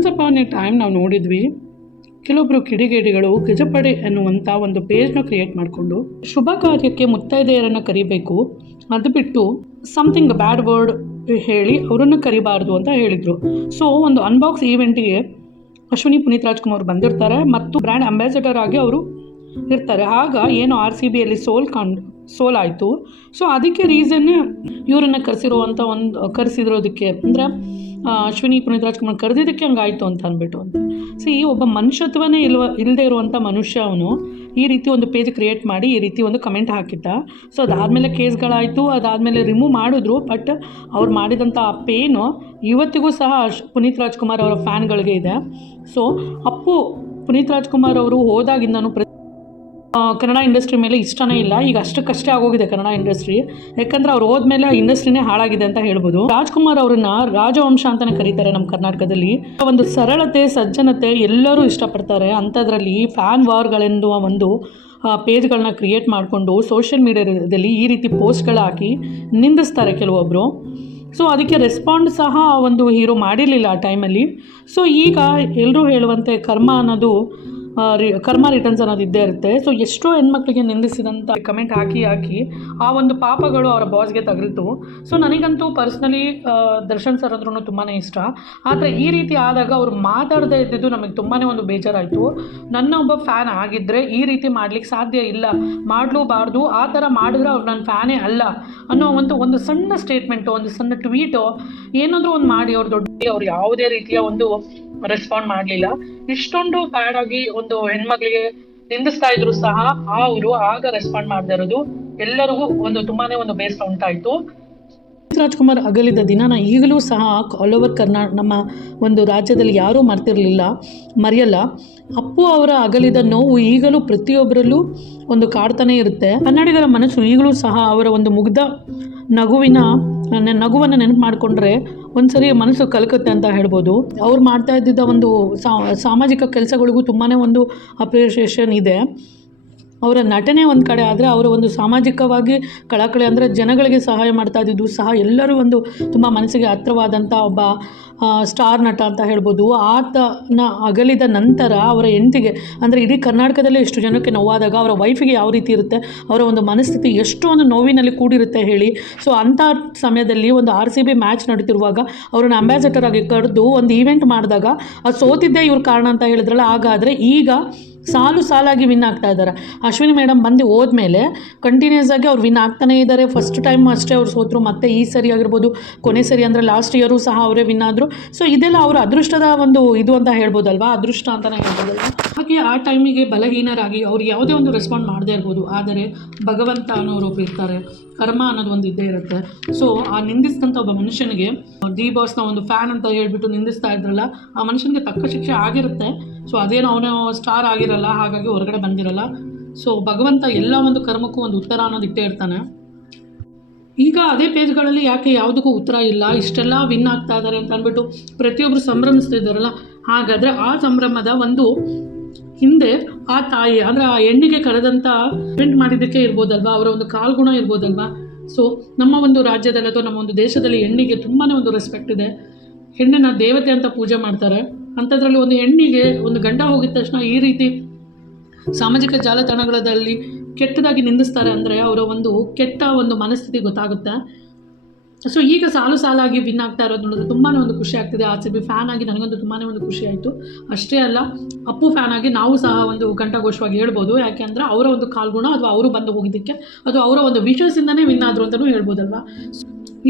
Once upon A time ನಾವು ನೋಡಿದ್ವಿ ಕೆಲವೊಬ್ಬರು ಕಿಡಿಗೇಡಿಗಳು ಗಜಪಡೆ ಎನ್ನುವಂಥ ಒಂದು ಪೇಜ್ನ ಕ್ರಿಯೇಟ್ ಮಾಡಿಕೊಂಡು ಶುಭ ಕಾರ್ಯಕ್ಕೆ ಮುತ್ತೈದೆಯರನ್ನು ಕರಿಬೇಕು, ಅದು ಬಿಟ್ಟು ಸಮಥಿಂಗ್ ಬ್ಯಾಡ್ ವರ್ಡ್ ಹೇಳಿ ಅವರನ್ನು ಕರಿಬಾರ್ದು ಅಂತ ಹೇಳಿದರು. ಸೊ ಒಂದು ಅನ್ಬಾಕ್ಸ್ ಈವೆಂಟಿಗೆ ಅಶ್ವಿನಿ ಪುನೀತ್ ರಾಜ್ಕುಮಾರ್ ಬಂದಿರ್ತಾರೆ ಮತ್ತು ಬ್ರ್ಯಾಂಡ್ ಅಂಬಾಸಿಡರ್ ಆಗಿ ಅವರು ಇರ್ತಾರೆ. ಆಗ ಏನು RCBಯಲ್ಲಿ ಸೋಲ್ ಆಯಿತು. ಸೊ ಅದಕ್ಕೆ ರೀಸನ್ ಇವರನ್ನು ಕರೆಸಿರೋದಕ್ಕೆ ಅಂದರೆ ಅಶ್ವಿನಿ ಪುನೀತ್ ರಾಜ್ಕುಮಾರ್ ಕರೆದಿದ್ದಕ್ಕೆ ಹಂಗಾಯಿತು ಅಂತ ಅಂದ್ಬಿಟ್ಟು ಒಬ್ಬ ಮನುಷ್ಯತ್ವನೇ ಇಲ್ಲದೆ ಇರುವಂಥ ಮನುಷ್ಯ ಅವನು ಈ ರೀತಿ ಒಂದು ಪೇಜ್ ಕ್ರಿಯೇಟ್ ಮಾಡಿ ಈ ರೀತಿ ಒಂದು ಕಮೆಂಟ್ ಹಾಕಿದ್ದ. ಸೊ ಅದಾದಮೇಲೆ ಕೇಸ್ಗಳಾಯಿತು, ಅದಾದಮೇಲೆ ರಿಮೂವ್ ಮಾಡಿದ್ರು. ಬಟ್ ಅವ್ರು ಮಾಡಿದಂಥ ಆ ಪೇನು ಇವತ್ತಿಗೂ ಸಹ ಪುನೀತ್ ರಾಜ್ಕುಮಾರ್ ಅವರ ಫ್ಯಾನ್ಗಳಿಗೆ ಇದೆ. ಸೊ ಪುನೀತ್ ರಾಜ್ಕುಮಾರ್ ಅವರು ಹೋದಾಗಿಂದನೂ ಕನ್ನಡ ಇಂಡಸ್ಟ್ರಿ ಮೇಲೆ ಇಷ್ಟನೇ ಇಲ್ಲ. ಈಗ ಅಷ್ಟಕ್ಕಷ್ಟೇ ಆಗೋಗಿದೆ ಕನ್ನಡ ಇಂಡಸ್ಟ್ರಿ, ಯಾಕಂದರೆ ಅವ್ರು ಹೋದ್ಮೇಲೆ ಇಂಡಸ್ಟ್ರಿನೇ ಹಾಳಾಗಿದೆ ಅಂತ ಹೇಳ್ಬೋದು. ರಾಜ್ಕುಮಾರ್ ಅವ್ರನ್ನ ರಾಜವಂಶ ಅಂತಲೇ ಕರೀತಾರೆ ನಮ್ಮ ಕರ್ನಾಟಕದಲ್ಲಿ. ಒಂದು ಸರಳತೆ, ಸಜ್ಜನತೆ ಎಲ್ಲರೂ ಇಷ್ಟಪಡ್ತಾರೆ. ಅಂಥದ್ರಲ್ಲಿ ಫ್ಯಾನ್ ವಾರ್ಗಳೆಂದು ಒಂದು ಪೇಜ್ಗಳನ್ನ ಕ್ರಿಯೇಟ್ ಮಾಡಿಕೊಂಡು ಸೋಷಿಯಲ್ ಮೀಡಿಯಾದಲ್ಲಿ ಈ ರೀತಿ ಪೋಸ್ಟ್ಗಳು ಹಾಕಿ ನಿಂದಿಸ್ತಾರೆ ಕೆಲವೊಬ್ಬರು. ಸೊ ಅದಕ್ಕೆ ರೆಸ್ಪಾಂಡ್ ಸಹ ಒಂದು ಹೀರೋ ಮಾಡಿರಲಿಲ್ಲ ಆ ಟೈಮಲ್ಲಿ. ಸೊ ಈಗ ಎಲ್ಲರೂ ಹೇಳುವಂತೆ ಕರ್ಮ ರಿಟರ್ನ್ಸ್ ಅನ್ನೋದು ಇದ್ದೇ ಇರುತ್ತೆ. ಸೊ ಎಷ್ಟೋ ಹೆಣ್ಮಕ್ಳಿಗೆ ನಿಂದಿಸಿದಂಥ ಕಮೆಂಟ್ ಹಾಕಿ ಆ ಒಂದು ಪಾಪಗಳು ಅವರ ಬಾಸ್ಗೆ ತಗಲಿತು. ಸೊ ನನಗಂತೂ ಪರ್ಸ್ನಲಿ ದರ್ಶನ್ ಸರ್ ಅಂದ್ರೂ ತುಂಬಾ ಇಷ್ಟ. ಆದರೆ ಈ ರೀತಿ ಆದಾಗ ಅವರು ಮಾತಾಡದೇ ಇದ್ದಿದ್ದು ನಮಗೆ ತುಂಬಾ ಒಂದು ಬೇಜಾರಾಯಿತು. ನನ್ನ ಒಬ್ಬ ಫ್ಯಾನ್ ಆಗಿದ್ದರೆ ಈ ರೀತಿ ಮಾಡಲಿಕ್ಕೆ ಸಾಧ್ಯ ಇಲ್ಲ, ಮಾಡಲೂಬಾರ್ದು. ಆ ಥರ ಮಾಡಿದ್ರೆ ಅವ್ರು ನನ್ನ ಫ್ಯಾನೇ ಅಲ್ಲ ಅನ್ನೋ ಒಂದು ಸಣ್ಣ ಸ್ಟೇಟ್ಮೆಂಟು, ಒಂದು ಸಣ್ಣ ಟ್ವೀಟು ಏನಾದರೂ ಒಂದು ಮಾಡಿ ಅವ್ರು ಯಾವುದೇ ರೀತಿಯ ಒಂದು ರೆಸ್ಪಾಂಡ್ ಮಾಡಲಿಲ್ಲ. ಇಷ್ಟೊಂದು ಬ್ಯಾಡ್ ಆಗಿ ಒಂದು ಹೆಣ್ಮಕ್ಳಿಗೆ ನಿಂದಿಸ್ತಾ ಇದ್ರು ಸಹ ಅವರು ಆಗ ರೆಸ್ಪಾಂಡ್ ಮಾಡದೇ ಇರೋದು ಎಲ್ಲರಿಗೂ ತುಂಬಾನೇ ಒಂದು ಬೇಸರ ಉಂಟಾಯಿತು. ಪುನೀತ್ ರಾಜ್ಕುಮಾರ್ ಅಗಲಿದ ದಿನನ ಈಗಲೂ ಸಹ ಆಲ್ ಓವರ್ ನಮ್ಮ ಒಂದು ರಾಜ್ಯದಲ್ಲಿ ಯಾರೂ ಮರೆಯಲ್ಲ. ಅಪ್ಪು ಅವರ ಅಗಲಿದ ನೋವು ಈಗಲೂ ಪ್ರತಿಯೊಬ್ಬರಲ್ಲೂ ಒಂದು ಕಾಡ್ತಾನೆ ಇರುತ್ತೆ. ಕನ್ನಡಿಗರ ಮನಸ್ಸು ಈಗಲೂ ಸಹ ಅವರ ಒಂದು ಮುಗ್ಧ ನಗುವನ್ನು ನೆನಪು ಮಾಡಿಕೊಂಡ್ರೆ ಒಂದ್ಸರಿ ಮನಸ್ಸು ಕಲಕುತ್ತೆ ಅಂತ ಹೇಳ್ಬೋದು. ಅವ್ರು ಮಾಡ್ತಾ ಇದ್ದಿದ್ದ ಒಂದು ಸಾಮಾಜಿಕ ಕೆಲಸಗಳಿಗೂ ತುಂಬಾ ಒಂದು ಅಪ್ರಿಷಿಯೇಷನ್ ಇದೆ. ಅವರ ನಟನೆ ಒಂದು ಕಡೆ ಆದರೆ ಅವರ ಒಂದು ಸಾಮಾಜಿಕವಾಗಿ ಕಳಕಳಿ ಅಂದರೆ ಜನಗಳಿಗೆ ಸಹಾಯ ಮಾಡ್ತಾ ಇದ್ದಿದ್ದು ಸಹ ಎಲ್ಲರೂ ತುಂಬ ಮನಸ್ಸಿಗೆ ಹತ್ತಿರವಾದಂಥ ಒಬ್ಬ ಸ್ಟಾರ್ ನಟ ಅಂತ ಹೇಳ್ಬೋದು. ಆತನ ಅಗಲಿದ ನಂತರ ಅವರ ಹೆಂಡತಿಗೆ ಅಂದರೆ ಇಡೀ ಕರ್ನಾಟಕದಲ್ಲೇ ಎಷ್ಟು ಜನಕ್ಕೆ ನೋವಾದಾಗ ಅವರ ವೈಫಿಗೆ ಯಾವ ರೀತಿ ಇರುತ್ತೆ, ಅವರ ಒಂದು ಮನಸ್ಥಿತಿ ಎಷ್ಟು ಒಂದು ನೋವಿನಲ್ಲಿ ಕೂಡಿರುತ್ತೆ ಹೇಳಿ. ಸೊ ಅಂಥ ಸಮಯದಲ್ಲಿ ಒಂದು RCB ಮ್ಯಾಚ್ ನಡೀತಿರುವಾಗ ಅವ್ರನ್ನ ಅಂಬಾಸಿಡರ್ ಆಗಿ ಕರೆದು ಒಂದು ಈವೆಂಟ್ ಮಾಡಿದಾಗ ಅದು ಸೋತಿದ್ದೇ ಇವ್ರ ಕಾರಣ ಅಂತ ಹೇಳಿದ್ರಲ್ಲ. ಹಾಗಾದರೆ ಈಗ ಸಾಲಾಗಿ ವಿನ್ ಆಗ್ತಾ ಇದ್ದಾರೆ. ಅಶ್ವಿನಿ ಮೇಡಮ್ ಬಂದು ಹೋದ್ಮೇಲೆ ಕಂಟಿನ್ಯೂಸ್ ಆಗಿ ಅವ್ರು ವಿನ್ ಆಗ್ತಾನೇ ಇದ್ದಾರೆ. ಫಸ್ಟ್ ಟೈಮ್ ಅಷ್ಟೇ ಅವ್ರು ಸೋತರು, ಮತ್ತು ಈ ಸರಿ ಆಗಿರ್ಬೋದು, ಕೊನೆ ಸರಿ ಅಂದರೆ ಲಾಸ್ಟ್ ಇಯರು ಸಹ ಅವರೇ ವಿನ್ ಆದರು. ಸೊ ಇದೆಲ್ಲ ಅವರ ಅದೃಷ್ಟದ ಇದು ಅಂತ ಹೇಳ್ಬೋದಲ್ವಾ, ಅದೃಷ್ಟ ಅಂತಲೇ ಹೇಳ್ಬೋದಲ್ವ. ಹಾಗೆ ಆ ಟೈಮಿಗೆ ಬಲಹೀನರಾಗಿ ಅವ್ರು ಯಾವುದೇ ಒಂದು ರೆಸ್ಪಾಂಡ್ ಮಾಡದೇ ಇರ್ಬೋದು. ಆದರೆ ಭಗವಂತ ಅನ್ನೋರು ಒಬ್ಬರು ಇರ್ತಾರೆ, ಕರ್ಮ ಅನ್ನೋದು ಒಂದು ಇದ್ದೇ ಇರುತ್ತೆ. ಸೊ ಆ ನಿಂದಿಸಿದಂಥ ಒಬ್ಬ ಮನುಷ್ಯನಿಗೆ ಡಿ ಬಾಸ್ನ ಒಂದು ಫ್ಯಾನ್ ಅಂತ ಹೇಳ್ಬಿಟ್ಟು ನಿಂದಿಸ್ತಾ ಇದ್ರಲ್ಲ, ಆ ಮನುಷ್ಯನಿಗೆ ತಕ್ಕ ಶಿಕ್ಷೆ ಆಗಿರುತ್ತೆ. ಸೊ ಅದೇನು ಅವನು ಸ್ಟಾರ್ ಆಗಿರಲ್ಲ, ಹಾಗಾಗಿ ಹೊರಗಡೆ ಬಂದಿರಲ್ಲ. ಸೊ ಭಗವಂತ ಎಲ್ಲ ಒಂದು ಕರ್ಮಕ್ಕೂ ಒಂದು ಉತ್ತರ ಅನ್ನೋದು ಇಟ್ಟೇ ಇರ್ತಾನೆ. ಈಗ ಅದೇ ಪೇಜ್ಗಳಲ್ಲಿ ಯಾಕೆ ಯಾವುದಕ್ಕೂ ಉತ್ತರ ಇಲ್ಲ, ಇಷ್ಟೆಲ್ಲ ವಿನ್ ಆಗ್ತಾ ಇದ್ದಾರೆ ಅಂತ ಅಂದ್ಬಿಟ್ಟು ಪ್ರತಿಯೊಬ್ಬರು ಸಂಭ್ರಮಿಸ್ತಿದ್ದಾರಲ್ಲ. ಹಾಗಾದರೆ ಆ ಸಂಭ್ರಮದ ಒಂದು ಹಿಂದೆ ಆ ತಾಯಿ ಅಂದರೆ ಆ ಹೆಣ್ಣಿಗೆ ಕರೆದಂಥ ಇವೆಂಟ್ ಮಾಡಿದ್ದಕ್ಕೆ ಇರ್ಬೋದಲ್ವಾ, ಅವರ ಒಂದು ಕಾಲ್ಗುಣ ಇರ್ಬೋದಲ್ವಾ. ಸೊ ನಮ್ಮ ಒಂದು ರಾಜ್ಯದಲ್ಲಿ ಅಥವಾ ನಮ್ಮ ಒಂದು ದೇಶದಲ್ಲಿ ಹೆಣ್ಣಿಗೆ ತುಂಬಾ ಒಂದು ರೆಸ್ಪೆಕ್ಟ್ ಇದೆ. ಹೆಣ್ಣನ್ನು ದೇವತೆ ಅಂತ ಪೂಜೆ ಮಾಡ್ತಾರೆ. ಅಂಥದ್ರಲ್ಲಿ ಒಂದು ಹೆಣ್ಣಿಗೆ ಒಂದು ಗಂಡ ಹೋಗಿದ ತಕ್ಷಣ ಈ ರೀತಿ ಸಾಮಾಜಿಕ ಜಾಲತಾಣಗಳಲ್ಲಿ ಕೆಟ್ಟದಾಗಿ ನಿಂದಿಸ್ತಾರೆ ಅಂದರೆ ಅವರ ಒಂದು ಕೆಟ್ಟ ಒಂದು ಮನಸ್ಥಿತಿ ಗೊತ್ತಾಗುತ್ತೆ. ಸೊ ಈಗ ಸಾಲಾಗಿ ವಿನ್ ಆಗ್ತಾ ಇರೋದು ನೋಡಿದ್ರೆ ತುಂಬಾ ಒಂದು ಖುಷಿ ಆಗ್ತಿದೆ. RCB ಫ್ಯಾನ್ ಆಗಿ ನನಗಂತೂ ತುಂಬಾ ಒಂದು ಖುಷಿ ಆಯಿತು. ಅಷ್ಟೇ ಅಲ್ಲ, ಅಪ್ಪು ಫ್ಯಾನ್ ಆಗಿ ನಾವು ಸಹ ಒಂದು ಘಂಟಾಘೋಷವಾಗಿ ಹೇಳ್ಬೋದು. ಯಾಕೆ ಅಂದರೆ ಅವರ ಒಂದು ಕಾಲ್ಗುಣ ಅಥವಾ ಅವರು ಬಂದು ಹೋಗಿದ್ದಕ್ಕೆ ಅಥವಾ ಅವರ ಒಂದು ವಿಷಯದಿಂದನೇ ವಿನ್ ಆದರು ಅಂತಲೂ ಹೇಳ್ಬೋದಲ್ವಾ.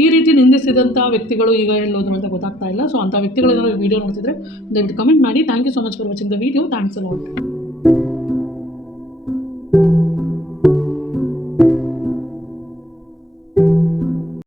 ಈ ರೀತಿ ನಿಂದಿಸಿದಂಥ ವ್ಯಕ್ತಿಗಳು ಈಗ ಎಲ್ಲೋದ್ರು ಅಂತ ಗೊತ್ತಾಗ್ತಾ ಇಲ್ಲ. ಸೊ ಅಂಥ ವ್ಯಕ್ತಿಗಳು ಏನಾದರೂ ವೀಡಿಯೋ ನೋಡ್ತಿದ್ರೆ ದಯವಿಟ್ಟು ಕಮೆಂಟ್ ಮಾಡಿ. Thank you so much for watching the video. Thanks a lot.